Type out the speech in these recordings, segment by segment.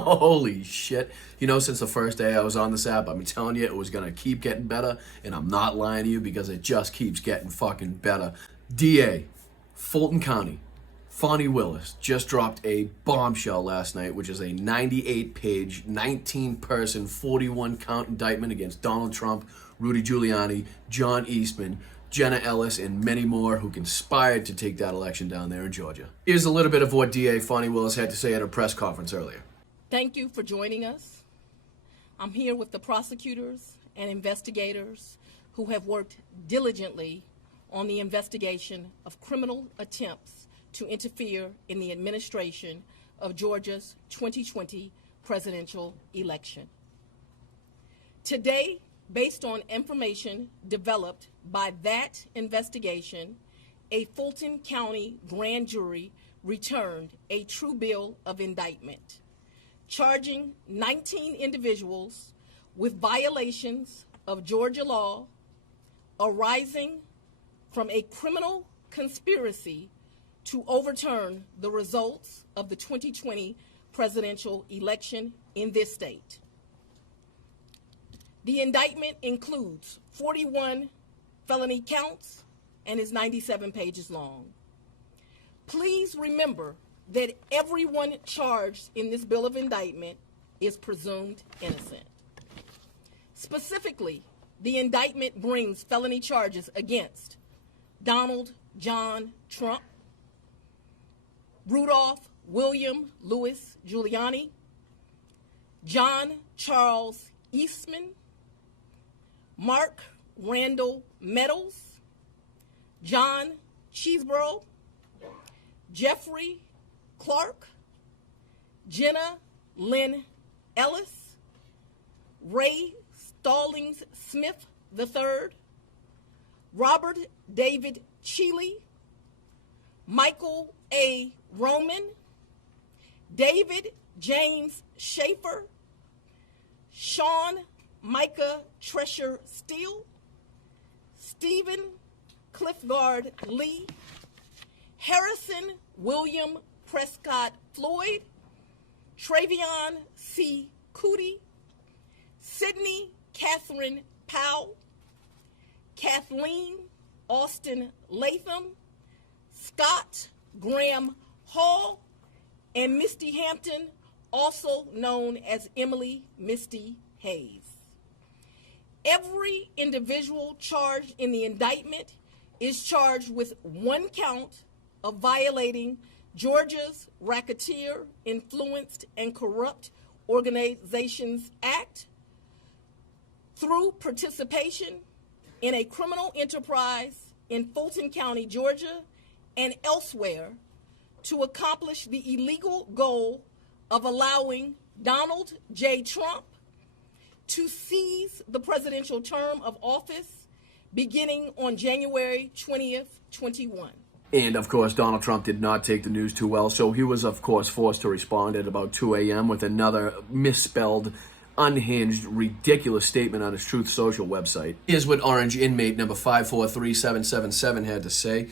Holy shit. You know, since the first day I was on this app, I've been telling you it was going to keep getting better, and I'm not lying to you because it just keeps getting fucking better. DA, Fulton County, Fani Willis just dropped a bombshell last night, which is a 98-page, 19-person, 41-count indictment against Donald Trump, Rudy Giuliani, John Eastman, Jenna, Ellis, and many more who conspired to take that election down there in Georgia. Here's a little bit of what DA Fani Willis had to say at a press conference earlier. Thank you for joining us. I'm here with the prosecutors and investigators who have worked diligently on the investigation of criminal attempts to interfere in the administration of Georgia's 2020 presidential election. Today, based on information developed by that investigation, a Fulton County grand jury returned a true bill of indictment, charging 19 individuals with violations of Georgia law arising from a criminal conspiracy to overturn the results of the 2020 presidential election in this state. The indictment includes 41 felony counts and is 97 pages long. Please remember that everyone charged in this bill of indictment is presumed innocent. Specifically, the indictment brings felony charges against Donald John Trump, Rudolph William Louis Giuliani, John Charles Eastman, Mark Randall Meadows, John Cheeseborough, Jeffrey Clark, Jenna Lynn Ellis, Ray Stallings Smith III, Robert David Cheeley, Michael A. Roman, David James Schaefer, Sean Micah Tresher Steele, Stephen Cliffgard Lee, Harrison William Prescott Floyd, Travion C. Cootie, Sidney Catherine Powell, Kathleen Austin Latham, Scott Graham Hall, and Misty Hampton, also known as Emily Misty Hayes. Every individual charged in the indictment is charged with one count of violating Georgia's Racketeer, Influenced, and Corrupt Organizations Act through participation in a criminal enterprise in Fulton County, Georgia, and elsewhere to accomplish the illegal goal of allowing Donald J. Trump to seize the presidential term of office beginning on January 20th, 21. And of course, Donald Trump did not take the news too well, so he was of course forced to respond at about 2 a.m. with another misspelled, unhinged, ridiculous statement on his Truth Social website. Here's what Orange inmate number 543777 had to say.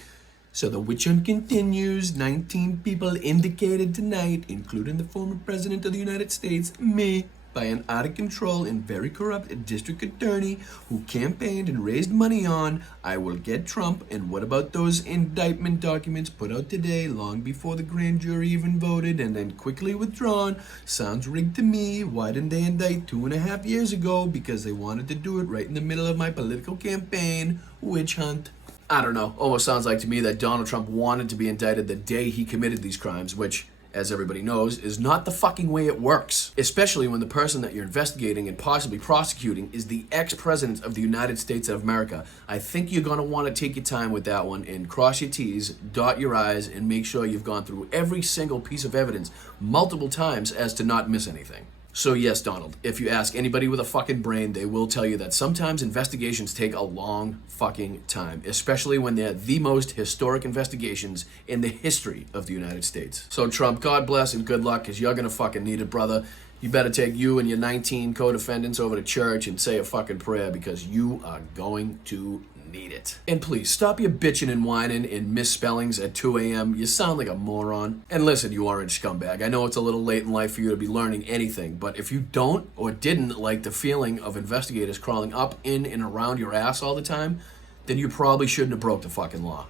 So the witch hunt continues. 19 people indicated tonight, including the former president of the United States, me, by an out-of-control and very corrupt district attorney who campaigned and raised money on, I will get Trump, and what about those indictment documents put out today long before the grand jury even voted and then quickly withdrawn? Sounds rigged to me. Why didn't they indict 2.5 years ago? Because they wanted to do it right in the middle of my political campaign. Witch hunt. I don't know. Almost sounds like to me that Donald Trump wanted to be indicted the day he committed these crimes, which, as everybody knows, is not the fucking way it works. Especially when the person that you're investigating and possibly prosecuting is the ex-president of the United States of America. I think you're going to want to take your time with that one and cross your T's, dot your I's, and make sure you've gone through every single piece of evidence multiple times as to not miss anything. So yes, Donald, if you ask anybody with a fucking brain, they will tell you that sometimes investigations take a long fucking time, especially when they're the most historic investigations in the history of the United States. So Trump, God bless and good luck, because you're gonna fucking need it, brother. You better take you and your 19 co-defendants over to church and say a fucking prayer, because you are going to need it. And please, stop your bitching and whining and misspellings at 2 a.m. You sound like a moron. And listen, you orange scumbag, I know it's a little late in life for you to be learning anything, but if you don't or didn't like the feeling of investigators crawling up, in, and around your ass all the time, then you probably shouldn't have broke the fucking law.